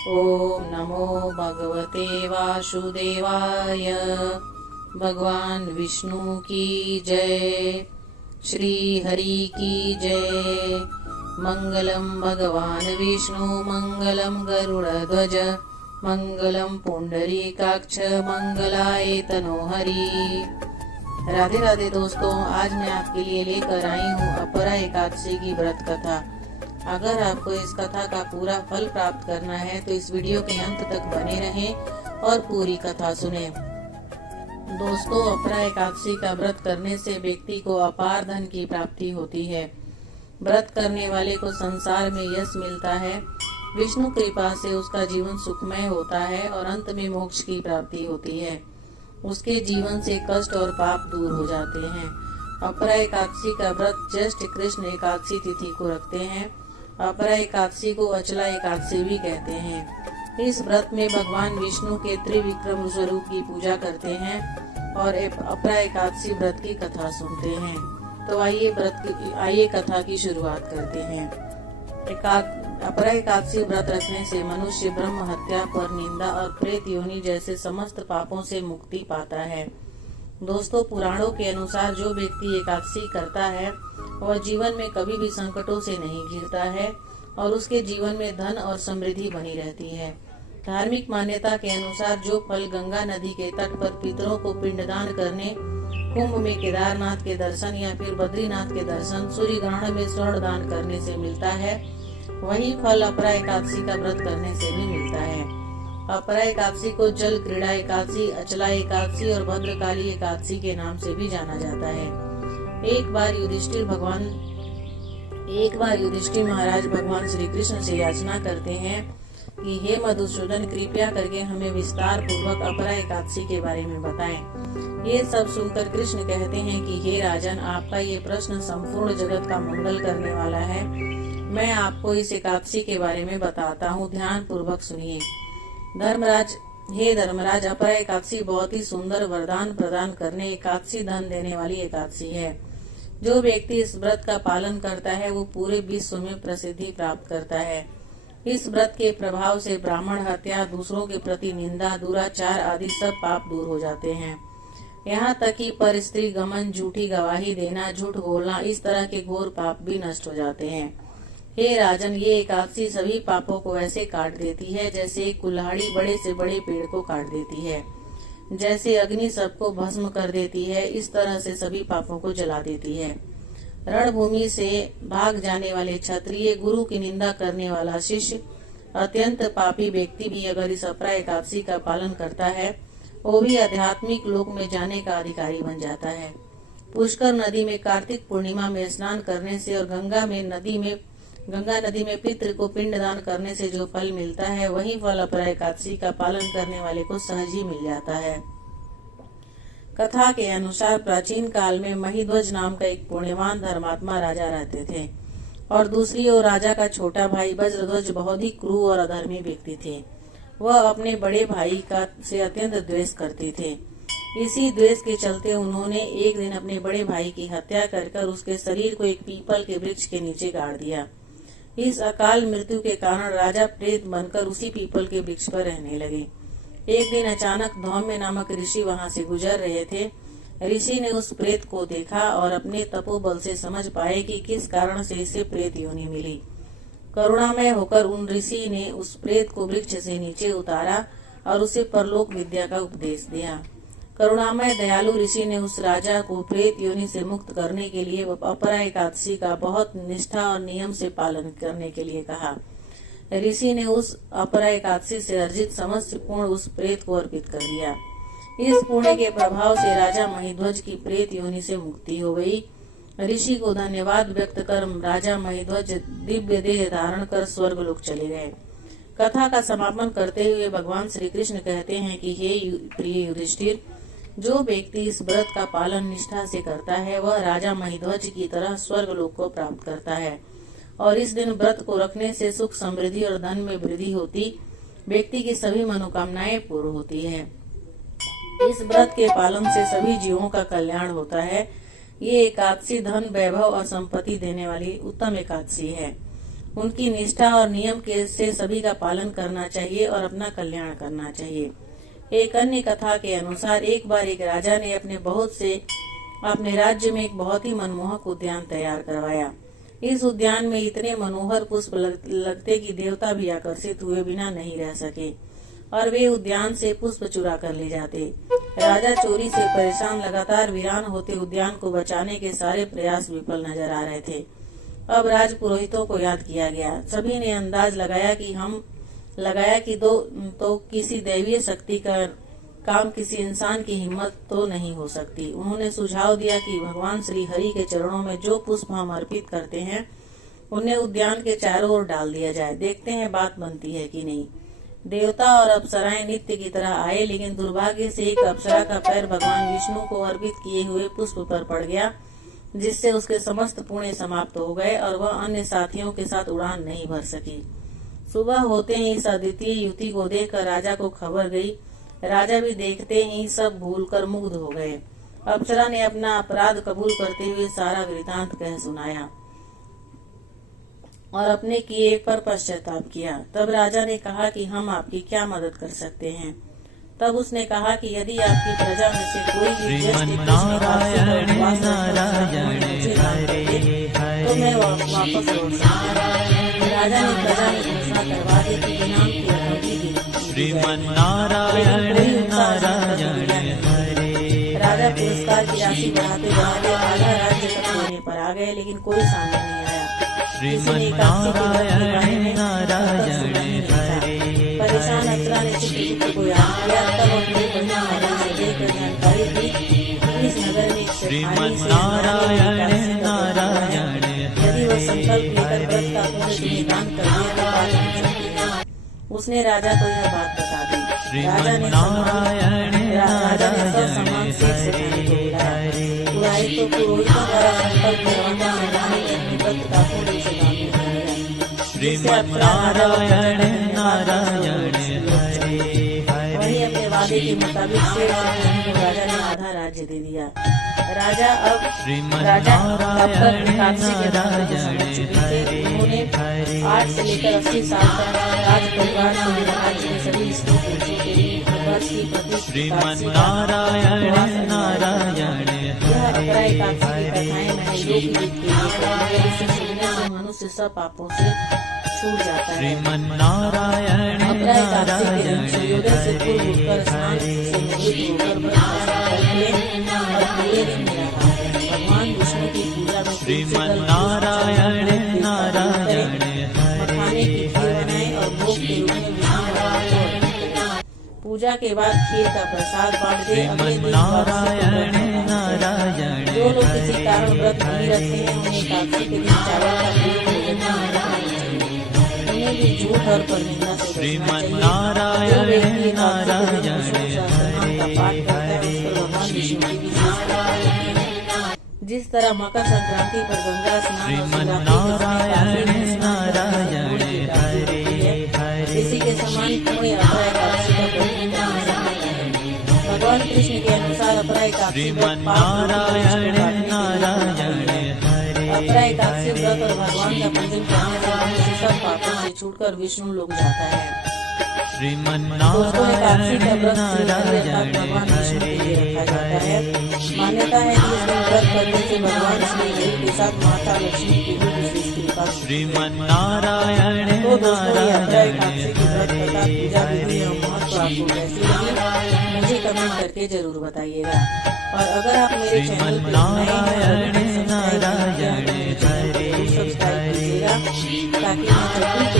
ओम नमो भगवते वासुदेवाय। भगवान विष्णु की जय। श्री हरि की जय। मंगलम भगवान विष्णु मंगलम गरुड़ध्वज मंगलम पुंडरीकाक्ष मंगलाय तनोहरि। राधे राधे दोस्तों, आज मैं आपके लिए लेकर आई हूँ अपरा एकादशी की व्रत कथा। अगर आपको इस कथा का पूरा फल प्राप्त करना है तो इस वीडियो के अंत तक बने रहें और पूरी कथा सुने। दोस्तों, अपरा एकादशी का व्रत करने से व्यक्ति को अपार धन की प्राप्ति होती है। व्रत करने वाले को संसार में यश मिलता है, विष्णु कृपा से उसका जीवन सुखमय होता है और अंत में मोक्ष की प्राप्ति होती है। उसके जीवन से कष्ट और पाप दूर हो जाते हैं। अपरा एकादशी का व्रत ज्येष्ठ कृष्ण एकादशी तिथि को रखते हैं। अपरा एकादशी को अचला एकादशी भी कहते हैं। इस व्रत में भगवान विष्णु के त्रिविक्रम स्वरूप की पूजा करते हैं और अपरा एकादशी व्रत की कथा सुनते हैं। तो आइए कथा की शुरुआत करते हैं। अपरा एकादशी व्रत रखने से मनुष्य ब्रह्म हत्या, पर निंदा और प्रेत योनि जैसे समस्त पापों से मुक्ति पाता है। दोस्तों, पुराणों के अनुसार जो व्यक्ति एकादशी करता है वह जीवन में कभी भी संकटों से नहीं घिरता है और उसके जीवन में धन और समृद्धि बनी रहती है। धार्मिक मान्यता के अनुसार जो फल गंगा नदी के तट पर पितरों को पिंडदान करने, कुंभ में केदारनाथ के दर्शन या फिर बद्रीनाथ के दर्शन, सूर्य ग्रहण में स्वर्ण दान करने से मिलता है, वही फल अपरा एकादशी का व्रत करने से भी मिलता है। अपरा एकादशी को जल क्रीड़ा एकादशी, अचला एकादशी और भद्रकाली एकादशी के नाम से भी जाना जाता है। एक बार युधिष्ठिर महाराज भगवान श्री कृष्ण से याचना करते हैं कि हे मधुसूदन, कृपया करके हमें विस्तार पूर्वक अपरा एकादशी के बारे में बताएं। ये सब सुनकर कृष्ण कहते हैं कि हे राजन, आपका ये प्रश्न संपूर्ण जगत का मंगल करने वाला है। मैं आपको इस एकादशी के बारे में बताता हूँ, ध्यान पूर्वक सुनिए। धर्मराज, अपरा एकादशी बहुत ही सुंदर वरदान प्रदान करने, एकादशी धन देने वाली एकादशी है। जो व्यक्ति इस व्रत का पालन करता है वो पूरे विश्व में प्रसिद्धि प्राप्त करता है। इस व्रत के प्रभाव से ब्राह्मण हत्या, दूसरों के प्रति निंदा, दुराचार आदि सब पाप दूर हो जाते हैं। यहाँ तक कि पर स्त्री गमन, झूठी गवाही देना, झूठ बोलना, इस तरह के घोर पाप भी नष्ट हो जाते हैं। हे राजन, ये एकादशी सभी पापों को ऐसे काट देती है जैसे एक कुल्हाड़ी बड़े से बड़े पेड़ को काट देती है। जैसे अग्नि सबको भस्म कर देती है, इस तरह से सभी पापों को जला देती है। रणभूमि से भाग जाने वाले क्षत्रिय, गुरु की निंदा करने वाला शिष्य, अत्यंत पापी व्यक्ति भी अगर इस अपरा एकादशी का पालन करता है वो भी आध्यात्मिक लोक में जाने का अधिकारी बन जाता है। पुष्कर नदी में कार्तिक पूर्णिमा में स्नान करने से और गंगा नदी में पितृ को पिंडदान करने से जो फल मिलता है वही फल अपरा एकादशी का पालन करने वाले को सहज ही मिल जाता है। कथा के अनुसार प्राचीन काल में महिध्वज नाम का एक पुण्यवान धर्मात्मा राजा रहते थे और दूसरी ओर राजा का छोटा भाई वज्रध्वज बहुत ही क्रूर और अधर्मी व्यक्ति थे। वह अपने बड़े भाई से अत्यंत द्वेष करते थे। इसी द्वेष के चलते उन्होंने एक दिन अपने बड़े भाई की हत्या कर उसके शरीर को एक पीपल के वृक्ष के नीचे गाड़ दिया। इस अकाल मृत्यु के कारण राजा प्रेत बनकर उसी पीपल के वृक्ष पर रहने लगे। एक दिन अचानक धौम्य नामक ऋषि वहां से गुजर रहे थे। ऋषि ने उस प्रेत को देखा और अपने तपोबल से समझ पाए कि किस कारण से इसे प्रेत योनि मिली। करुणामय होकर उन ऋषि ने उस प्रेत को वृक्ष से नीचे उतारा और उसे परलोक विद्या का उपदेश दिया। करुणामय दयालु ऋषि ने उस राजा को प्रेत योनि से मुक्त करने के लिए अपरा एकादशी का बहुत निष्ठा और नियम से पालन करने के लिए कहा। ऋषि ने उस अपरा एकादशी से अर्जित समस्त पुण्य उस प्रेत को अर्पित कर दिया। इस पुण्य के प्रभाव से राजा महिध्वज की प्रेत योनि से मुक्ति हो गई। ऋषि को धन्यवाद व्यक्त कर राजा महिध्वज दिव्य देह धारण कर स्वर्ग लोक चले गए। कथा का समापन करते हुए भगवान श्री कृष्ण कहते हैं कि हे प्रिय युधिष्ठिर, जो व्यक्ति इस व्रत का पालन निष्ठा से करता है वह राजा महिध्वज की तरह स्वर्ग लोक को प्राप्त करता है और इस दिन व्रत को रखने से सुख, समृद्धि और धन में वृद्धि होती, व्यक्ति की सभी मनोकामनाएं पूर्ण होती है। इस व्रत के पालन से सभी जीवों का कल्याण होता है। ये एकादशी धन, वैभव और संपत्ति देने वाली उत्तम एकादशी है। उनकी निष्ठा और नियम के से सभी का पालन करना चाहिए और अपना कल्याण करना चाहिए। एक अन्य कथा के अनुसार एक बार एक राजा ने अपने राज्य में एक बहुत ही मनमोहक उद्यान तैयार करवाया। इस उद्यान में इतने मनोहर पुष्प लगते कि देवता भी आकर्षित हुए बिना नहीं रह सके और वे उद्यान से पुष्प चुरा कर ले जाते। राजा चोरी से परेशान लगातार वीरान होते उद्यान को बचाने के सारे प्रयास विफल नजर आ रहे थे। अब राज पुरोहितों को याद किया गया। सभी ने अंदाज लगाया कि तो किसी दैवीय शक्ति का काम किसी इंसान की हिम्मत तो नहीं हो सकती। उन्होंने सुझाव दिया कि भगवान श्री हरि के चरणों में जो पुष्प हम अर्पित करते हैं उन्हें उद्यान के चारों ओर डाल दिया जाए। देखते हैं बात बनती है कि नहीं। देवता और अप्सराएं नित्य की तरह आए, लेकिन दुर्भाग्य से एक अप्सरा का पैर भगवान विष्णु को अर्पित किए हुए पुष्प पर पड़ गया, जिससे उसके समस्त पुण्य समाप्त हो गए और वह अन्य साथियों के साथ उड़ान नहीं भर सकी। सुबह होते ही इस अद्वितीय युति को देखकर राजा को खबर गई। राजा भी देखते ही सब भूलकर मुग्ध हो गए। अप्सरा ने अपना अपराध कबूल करते हुए सारा वृतांत कह सुनाया और अपने किए पर पश्चाताप किया। तब राजा ने कहा कि हम आपकी क्या मदद कर सकते हैं। तब उसने कहा कि यदि आपकी प्रजा में से कोई भी तो मैं वापस लौट सकता। राजा ने प्रजा में घोषणा करवा दी कि इनाम की रकम भी दी। राजा पुरस्कार की राशि बढ़ाते बढ़ाते आधा राज्य तक होने पर आ गए, लेकिन कोई सामने नहीं आया। परेशान अप्सरा ने चित्रगुप्त को याद किया। तब अपने बढ़िया नगर से देखकर जानकारी दी कि इस नगर में यदि वह संकल्प लेकर व्रत का पूर्ण दान कर दिया तो उसने राजा को यह बात बता दी। राजा ने सब सामान से खाने को बुलाया। तो पुरोहितों द्वारा संकल्प करवाना अपने व्रत का पूर्ण रूप से दान वही अपने वादे के मुताबिक राजा ने आधा राज्य दे दिया। राजा अब तक एकादशी के उन्होंने 8 से लेकर 80 साल तक राज परिवार से राज्य के सभी स्त्री पुरुषों के लिए वर्ष की प्रति अपरा एकादशी की कथाएं मैंने योग से मनुष्य सब पापों से छूट जाता है। अपरा एकादशी के दिन सूर्योदय से पूर्व उठकर स्नान से निवृत्त होकर पूरे दिन भगवान विष्णु की पूजा में मखाने की खीर बनाए और भोग के रूप में विष्णु भगवान को अर्पित करें। पूजा के बाद खीर का प्रसाद बांट दे। अगले दिन जो लोग किसी कारण व्रत नहीं रखते हैं उन्हें एकादशी के दिन चावल का प्रयोग भोजन में नहीं करना चाहिए। उन्हें भी झूठ और परनिंदा से बचना चाहिए। जो व्यक्ति एकादशी के दिन विष्णु सहस्त्रनाम का पाठ करता है उस पर भगवान विष्णु की विशेष कृपा होती है। जिस तरह मकर संक्रांति पर गंगा स्नान इसी के समान पुण्य अपरा एकादशी का प्रतिदिन भगवान कृष्ण के अनुसार अपरा एकादशी अपरा एकादशी व्रत और भगवान का पूजन करने से मनुष्य सब पापों से छूटकर विष्णु लोक जाता है। दोस्तों, एकादशी का व्रत भगवान विष्णु के लिए रखा जाता है। मान्यता है कि इस दिन व्रत करने से भगवान श्री हरि के साथ माता लक्ष्मी की भी विशेष कृपा होती है। तो दोस्तों, ये अपरा एकादशी की व्रत कथा पूजा विधि और महत्व आपको कैसी लगी मुझे कमेंट करके जरूर बताइएगा। और अगर आप मेरे चैनल पर नए हैं तो सब्सक्राइब कीजिएगा ताकि मैं